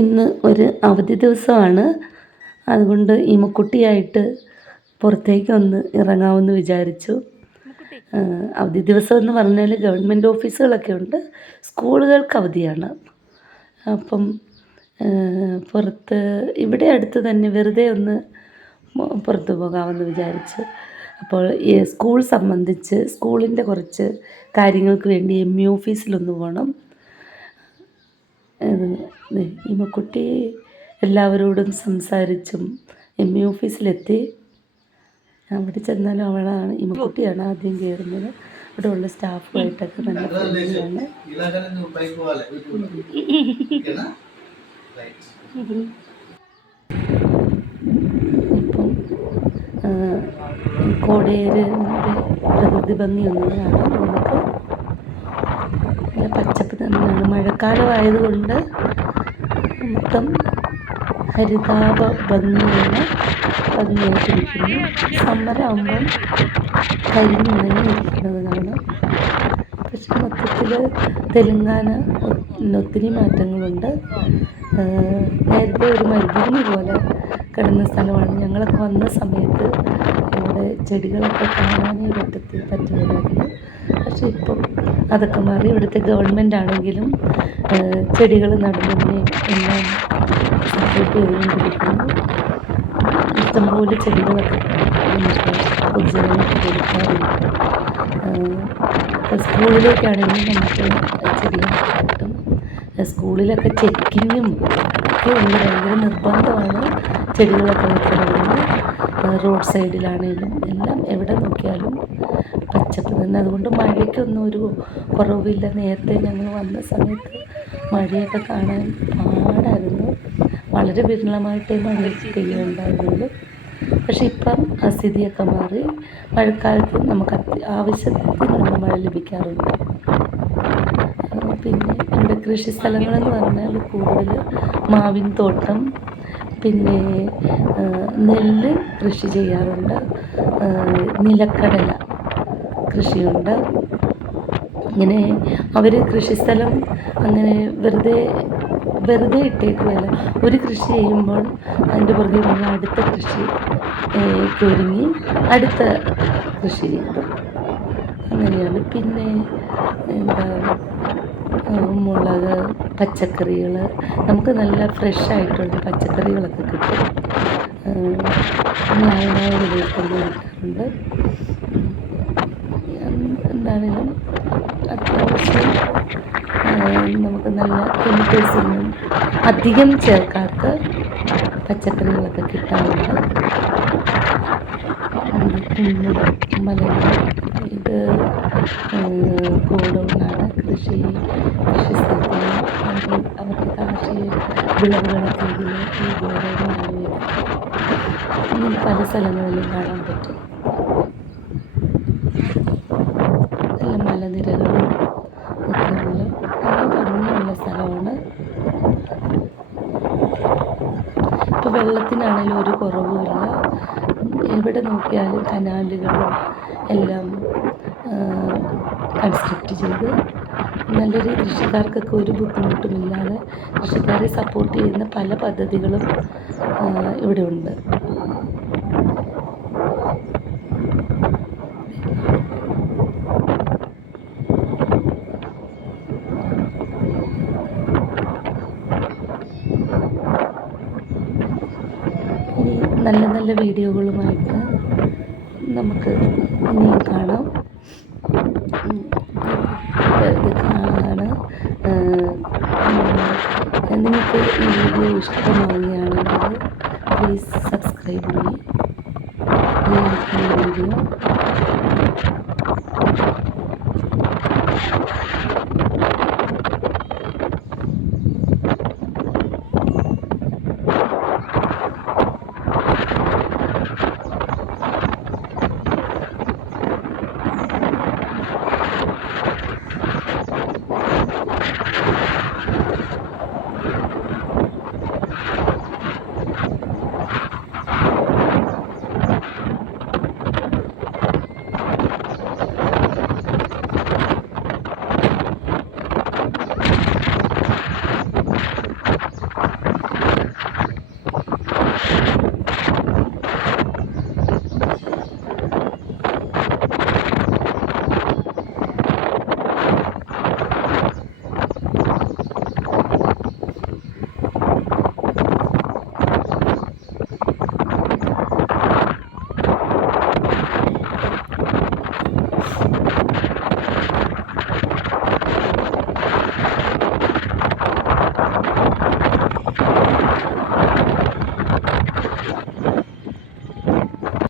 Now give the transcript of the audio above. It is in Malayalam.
ഇന്ന് ഒരു അവധി ദിവസമാണ്. അതുകൊണ്ട് ഇമ്മക്കുട്ടിയായിട്ട് പുറത്തേക്കൊന്ന് ഇറങ്ങാമെന്ന് വിചാരിച്ചു. അവധി ദിവസം എന്ന് പറഞ്ഞാൽ ഗവൺമെൻറ് ഓഫീസുകളൊക്കെ ഉണ്ട്, സ്കൂളുകൾക്ക് അവധിയാണ്. അപ്പം പുറത്ത് ഇവിടെ അടുത്ത് തന്നെ വെറുതെ ഒന്ന് പുറത്ത് പോകാമെന്ന് വിചാരിച്ചു. അപ്പോൾ ഈ സ്കൂൾ സംബന്ധിച്ച് സ്കൂളിൻ്റെ കുറച്ച് കാര്യങ്ങൾക്ക് വേണ്ടി ME ഓഫീസിലൊന്ന് പോകണം. ഇമ്മക്കുട്ടി എല്ലാവരോടും സംസാരിച്ചും ME ഓഫീസിലെത്തി. അവിടെ ചെന്നാലും അവളാണ്, ഇമ്മക്കുട്ടിയാണ് ആദ്യം കയറുന്നത്. അവിടെ ഉള്ള സ്റ്റാഫുമായിട്ടൊക്കെ നല്ല ഫ്രണ്ട്ലിയാണ്. ഇപ്പം കോടേരിൻ്റെ പ്രകൃതി ഭംഗിയൊന്നും കാണാം. നമുക്ക് നല്ല പച്ചപ്പ് തന്നെയാണ്. മഴക്കാലമായതുകൊണ്ട് മൊത്തം ഹരിതാപ ഭംഗിയായിട്ടിരിക്കുന്നു. സമ്മരാകുമ്പം കരിഞ്ഞുണങ്ങിയിരിക്കുന്നത് കാണാം. പക്ഷെ മൊത്തത്തിൽ തെലുങ്കാന ഒത്തിരി മാറ്റങ്ങളുണ്ട്. നേരത്തെ ഒരു മരുഭൂമി പോലെ കിടന്ന സ്ഥലമാണ്. ഞങ്ങളൊക്കെ വന്ന സമയത്ത് ഇവിടെ ചെടികളൊക്കെ കാണാനേ പറ്റുകയില്ലായിരുന്നു. പക്ഷെ ഇപ്പം അതൊക്കെ മാറി. ഇവിടുത്തെ ഗവൺമെൻറ് ആണെങ്കിലും ചെടികൾ നടുന്നതിനെ എല്ലാം സപ്പോർട്ട് ചെയ്തുകൊണ്ടിരിക്കുന്നു. ഇഷ്ടംപോലെ ചെടികളൊക്കെ നമുക്ക് പൊതുജനങ്ങൾക്ക് കൊടുക്കാറുണ്ട്. സ്കൂളിലേക്കാണെങ്കിലും നമുക്ക് ചെടികളൊക്കെ കിട്ടും. സ്കൂളിലൊക്കെ ചെക്കിങ്ങും ഒക്കെ ഉണ്ട്. ഭയങ്കര നിർബന്ധമാണ് ചെടികളൊക്കെ വെക്കണമെന്ന്. റോഡ് സൈഡിലാണെങ്കിലും എല്ലാം എവിടെ നോക്കിയാലും പച്ചപ്പ് തന്നെ. അതുകൊണ്ട് മഴയ്ക്കൊന്നും ഒരു കുറവില്ല. നേരത്തെ ഞങ്ങൾ വന്ന സമയത്ത് മഴയൊക്കെ കാണാൻ പാടായിരുന്നു. വളരെ വിരളമായിട്ടേ മഴ പെയ്യുന്നുണ്ടായിരുന്നുള്ളൂ. പക്ഷെ ഇപ്പം ആ സ്ഥിതിയൊക്കെ മാറി. മഴക്കാലത്ത് നമുക്ക് ആവശ്യത്തിനുള്ള മഴ ലഭിക്കാറുണ്ട്. പിന്നെ ഇവിടെ കൃഷി സ്ഥലങ്ങളെന്ന് പറഞ്ഞാൽ കൂടുതൽ മാവിൻ തോട്ടം, പിന്നെ നെല്ല് കൃഷി ചെയ്യാറുണ്ട്, നിലക്കടല കൃഷിയുണ്ട്. ഇങ്ങനെ അവർ കൃഷിസ്ഥലം അങ്ങനെ വെറുതെ ഇട്ടേക്കുമല്ല. ഒരു കൃഷി ചെയ്യുമ്പോൾ അതിൻ്റെ പുറകെ നമ്മൾ അടുത്ത കൃഷി ഒരുങ്ങി അടുത്ത കൃഷി കിട്ടും. അങ്ങനെയാണ്. പിന്നെ എന്താ മുളക്, പച്ചക്കറികൾ, നമുക്ക് നല്ല ഫ്രഷായിട്ടുള്ള പച്ചക്കറികളൊക്കെ കിട്ടും. ന്യായമായ വിലയിൽ തന്നെ കിട്ടാറുണ്ട്. എന്താണെങ്കിലും അത്യാവശ്യം നമുക്ക് നല്ല കെമിക്കൽസൊന്നും അധികം ചേർക്കാത്ത പച്ചക്കറികളൊക്കെ കിട്ടാറുണ്ട്. കുന്നും മലകളും ഇത് ഗോഡൗണാണ്. കൃഷി സ്ഥലത്തിന് അവർക്ക് കാർഷിക വിളവുകളൊക്കെ ഈ ഗോഡൗണിലാണ് വരുന്നത്. ഇങ്ങനെ പല സ്ഥലങ്ങളിലും കാണാൻ പറ്റും. നല്ല മലനിരകളും ഒക്കെയുള്ള നല്ല ഭംഗിയുള്ള സ്ഥലമാണ്. ഇപ്പോൾ വെള്ളത്തിനാണെങ്കിലും ഒരു കുറവുമില്ല. എവിടെ നോക്കിയാലും കനാലുകളും എല്ലാം കൺസ്ട്രക്റ്റ് ചെയ്ത് നല്ല രീതിയിൽ കൃഷിക്കാർക്കൊക്കെ ഒരു ബുദ്ധിമുട്ടുമില്ലാതെ കൃഷിക്കാരെ സപ്പോർട്ട് ചെയ്യുന്ന പല പദ്ധതികളും ഇവിടെ ഉണ്ട്. നല്ല നല്ല വീഡിയോകളുമായിട്ട് നമുക്ക് ഇനിയും കാണാം. നിങ്ങൾക്ക് ഈ വീഡിയോ ഇഷ്ടമാവുകയാണെങ്കിൽ പ്ലീസ് സബ്സ്ക്രൈബ് ചെയ്യൂ. വീഡിയോ